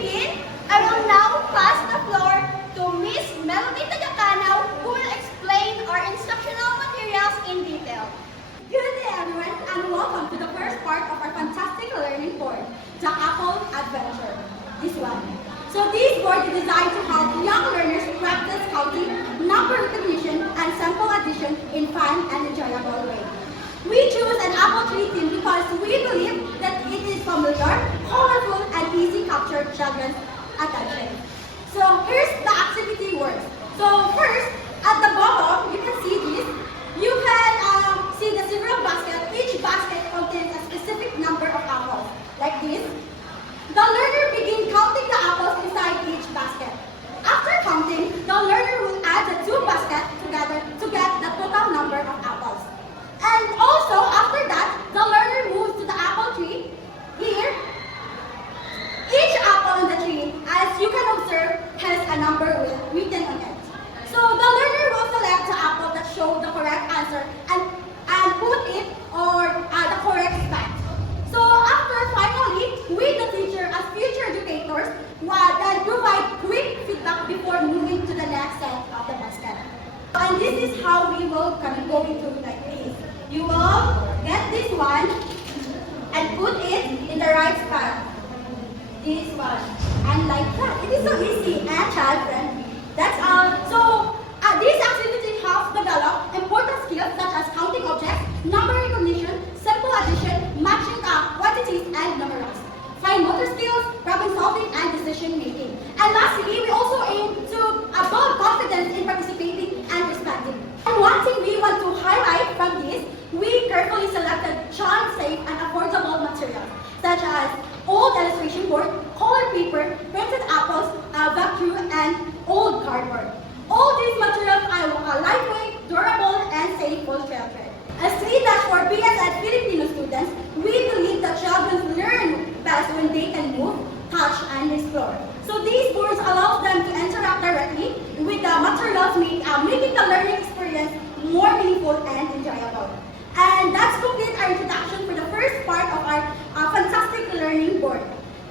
begin, I will now pass the floor to Miss Melody Tagacanaw, who will explain our instructional materials in detail. Good day everyone and welcome to the first part of our fantastic learning board, the Apple Adventure. This one. So this board is designed to help young learners practice counting, number recognition, and sample addition in fun and enjoyable way. We choose an apple tree theme because we believe that it is familiar, colorful, and easy to capture children's attention. So here's the activity works. So first, at the bottom, you can see this. You can see the several baskets. Each basket contains a specific number of apples, like this. The learner begins counting the apples inside each basket. After counting, the learner will add the two baskets together to get the total number of apples. And also, after that, the learner moves to the apple tree. Here, each apple on the tree, as you can observe, has a number written on it. So the learner will select the apple that shows the correct answer and put it or the correct spot. So after finally, we the teacher as future educators then provide quick feedback before moving to the next set of the basket. And this is how we will go into like this. You will get this one and put it in the right spot. This one. And like that. It is so easy and child-friendly. That's all. So this activity helps develop important skills such as counting objects, number recognition, simple addition, matching quantities, and numerals. Fine motor skills, problem solving, and decision making. And lastly, we also aim to build confidence in participating and responding. And one thing we want to highlight from this, we carefully selected child-safe and affordable materials, such as old illustration board, colored paper, printed apples, vacuum, and old cardboard. All these materials are lightweight, durable, and safe for children. As we dash for BS and Filipino students, we believe that children learn best when they can move, touch, and explore. So these boards allow them to interact directly with the materials, making the learning experience more meaningful and enjoyable. And that's complete our introduction for the first part of our fantastic learning board.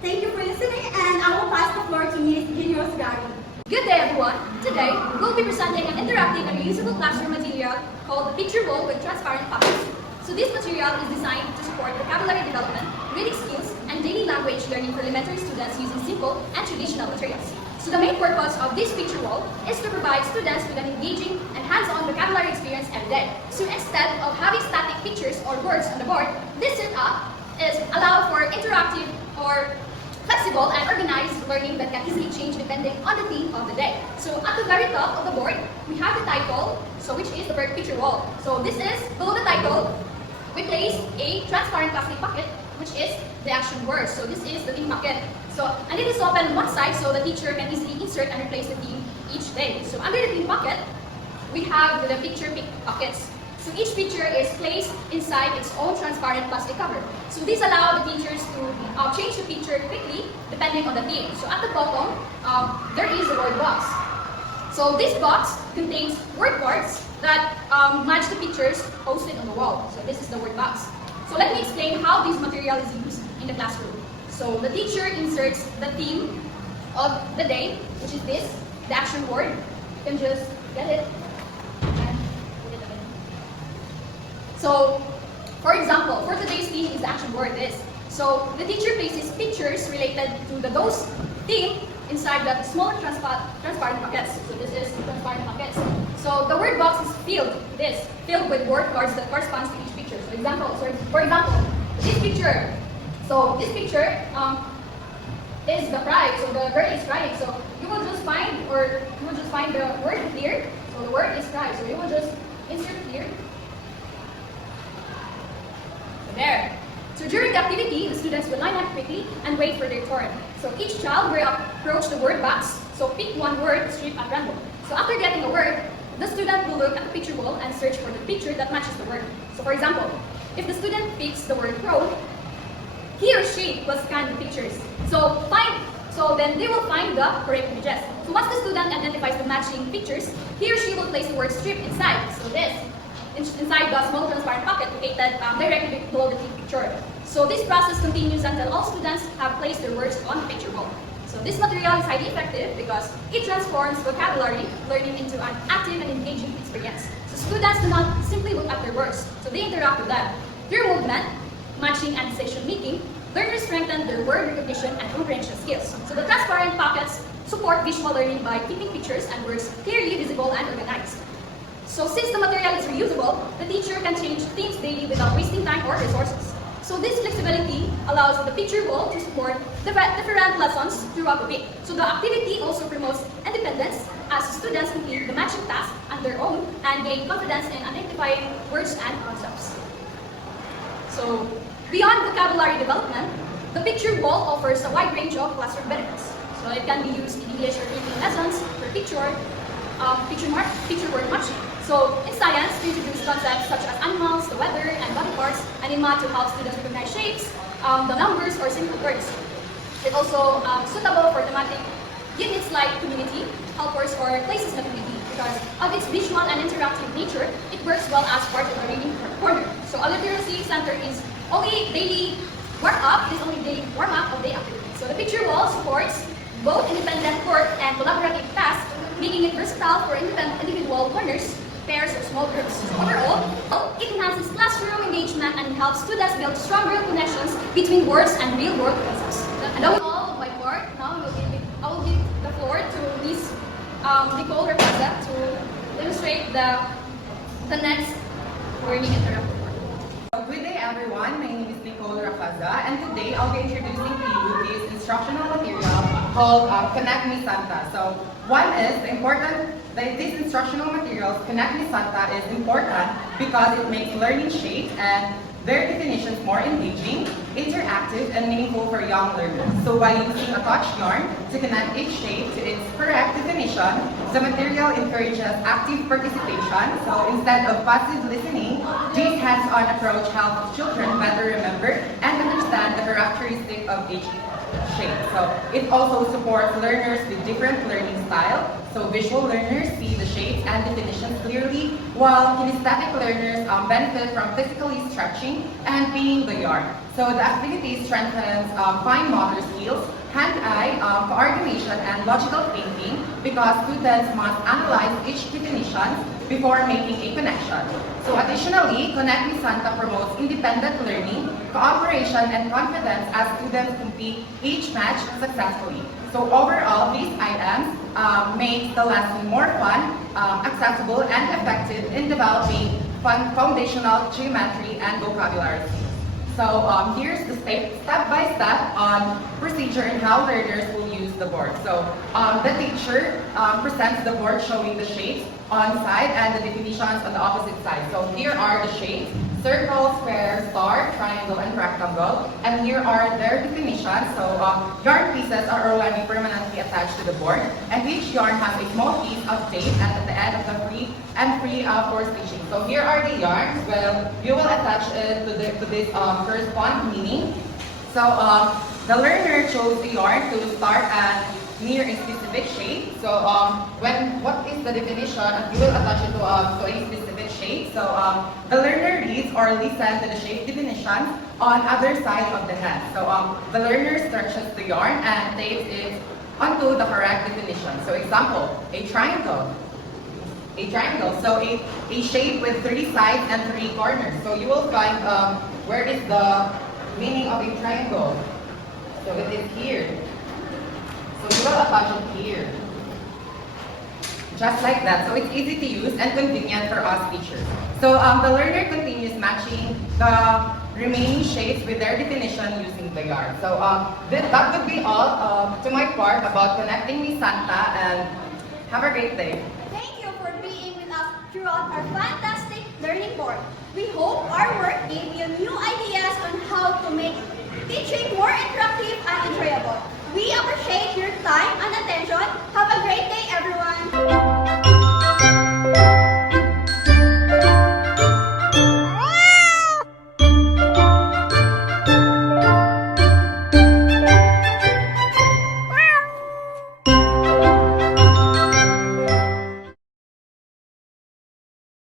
Thank you for listening, and I will pass the floor to Ms. Ginos Gary. Good day everyone! Today, we'll be presenting an interactive and reusable classroom material called the Picture Wall with transparent pockets. So this material is designed to support vocabulary development, reading skills, and daily language learning for elementary students using simple and traditional materials. So the main purpose of this picture wall is to provide students with an engaging and hands-on vocabulary experience every day. So instead of having static pictures or words on the board, this setup is allow for interactive or flexible and organized learning that can easily change depending on the theme of the day. So at the very top of the board, we have the title, which is the word picture wall. So this is, below the title, we place a transparent plastic pocket, which is the action word. So this is the theme pocket. So, and it is open on one side so the teacher can easily insert and replace the theme each day. So under the theme pocket, we have the picture pick pockets. So each picture is placed inside its own transparent plastic cover. So these allow the teachers to change the picture quickly depending on the theme. So at the bottom, there is a word box. So this box contains word cards that match the pictures posted on the wall. So this is the word box. So let me explain how this material is used in the classroom. So the teacher inserts the theme of the day, which is this, the action word. You can just get it. So, for example, for today's theme is the action word this. So, the teacher places pictures related to those theme inside the smaller transparent buckets. So, this is transparent buckets. So, the word box is filled with word cards that corresponds to each picture. For example, this picture. So, this picture is the cry. So, the girl is crying. So, you will just find the word here. So, the word is cry. So, you will just insert here. There. So during the activity, the students will line up quickly and wait for their turn. So each child will approach the word box. So pick one word, strip at random. So after getting a word, the student will look at the picture wall and search for the picture that matches the word. So for example, if the student picks the word crow, he or she will scan the pictures. So then they will find the correct images. So once the student identifies the matching pictures, he or she will place the word strip inside. So this. Inside the small transparent pocket located directly below the picture. So this process continues until all students have placed their words on the picture wall. So So this material is highly effective because it transforms vocabulary learning into an active and engaging experience. So students do not simply look at their words, so they interact with them. Through movement, matching, and decision making, learners strengthen their word recognition and comprehension skills. So the transparent pockets support visual learning by keeping pictures and words clearly visible and organized. So since the material is reusable, the teacher can change themes daily without wasting time or resources. So this flexibility allows the picture wall to support different lessons throughout the week. So the activity also promotes independence as students complete the matching task on their own and gain confidence in identifying words and concepts. So beyond vocabulary development, the picture wall offers a wide range of classroom benefits. So it can be used in English or reading lessons for picture word matching. So in science, we introduce concepts such as animals, the weather, and body parts, and in math to help students recognize shapes, the numbers, or simple words. It's also suitable for thematic units like community, helpers, or places in the community because of its visual and interactive nature. It works well as part of the reading corner. So a literacy center is only daily warm-up. It is only daily warm-up of the activity. So the picture wall supports both independent work and collaborative tasks, making it versatile for individual learners, pairs, or small groups. Overall, it enhances classroom engagement and helps students build stronger connections between words and real-world concepts. And that was all of my part. Now I will give the floor to Ms. Nicole Rapaza to illustrate the next learning interactive part. Good day everyone, my name is Nicole Rapaza and today I'll be introducing to you this instructional material called Connect Me Santa. So one is this instructional materials, Connect Me Santa, is important because it makes learning shapes and their definitions more engaging, interactive, and meaningful for young learners. So by using a touch yarn to connect each shape to its correct definition, the material encourages active participation. So instead of passive listening, this hands-on approach helps children better remember and understand the characteristic of each shape. So it also supports learners with different learning styles. So visual learners see the shapes and definitions clearly, while kinesthetic learners benefit from physically stretching and peeing the yarn. So the activity strengthens fine motor skills, hand-eye coordination, and logical thinking because students must analyze each definition before making a connection. So additionally, Connect Me Santa promotes independent learning, cooperation, and confidence as students complete each match successfully. So overall, these items make the lesson more fun, accessible, and effective in developing foundational geometry and vocabulary skills. So here's the step-by-step procedure in how learners will use the board. So the teacher presents the board showing the shapes on side and the definitions on the opposite side. So here are the shapes: circle, square, star, triangle, and rectangle. And here are their definitions. So yarn pieces are already permanently attached to the board. And each yarn has a small piece of tape at the end of the free for stitching. So here are the yarns. Well, you will attach it to this corresponding meaning. So the learner chose the yarn to start at near a specific shape. So what is the definition? You will attach it to a specific shape. So the learner reads or listens to the shape definition on other side of the hand. So the learner stretches the yarn and tapes it onto the correct definition. So example, a triangle. A triangle. So a shape with 3 sides and 3 corners. So you will find where is the meaning of a triangle. So it is here. So you will attach it here. Just like that. So it's easy to use and convenient for us teachers. So the learner continues matching the remaining shapes with their definition using the yarn. So that would be all to my part about Connecting Me Santa, and have a great day. Thank you for being with us throughout our fantastic learning board. We hope our work gave you new ideas on how to make teaching more interactive and enjoyable. We appreciate your time and attention. Have a great day, everyone.